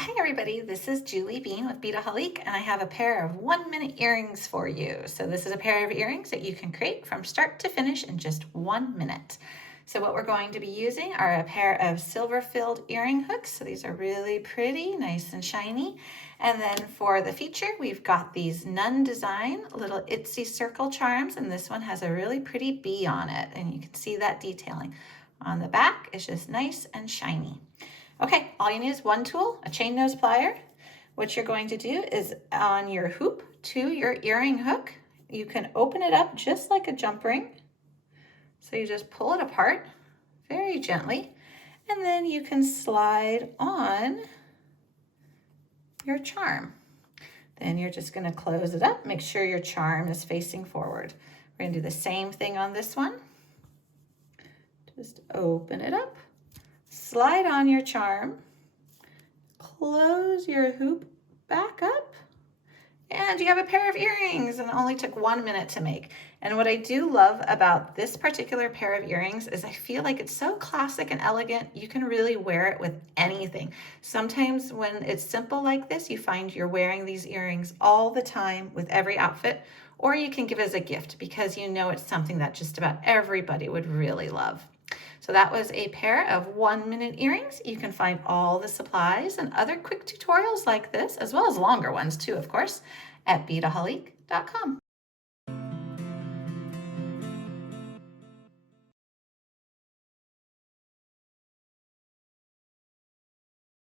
Hi everybody, this is Julie Bean with Beading, and I have a pair of 1-minute earrings for you. So this is a pair of earrings that you can create from start to finish in just 1 minute. So what we're going to be using are a pair of silver-filled earring hooks. So these are really pretty, nice and shiny. And then for the feature, we've got these nun design little itsy circle charms, and this one has a really pretty bee on it, and you can see that detailing. On the back, it's just nice and shiny. Okay, all you need is one tool, a chain nose plier. What you're going to do is on your hoop to your earring hook, you can open it up just like a jump ring. So you just pull it apart very gently, and then you can slide on your charm. Then you're just gonna close it up, make sure your charm is facing forward. We're gonna do the same thing on this one. Just open it up. Slide on your charm, close your hoop back up, and you have a pair of earrings, and it only took 1 minute to make. And what I do love about this particular pair of earrings is I feel like it's so classic and elegant, you can really wear it with anything. Sometimes when it's simple like this, you find you're wearing these earrings all the time with every outfit, or you can give it as a gift because you know it's something that just about everybody would really love. So that was a pair of 1-minute earrings. You can find all the supplies and other quick tutorials like this, as well as longer ones too, of course, at beadaholique.com.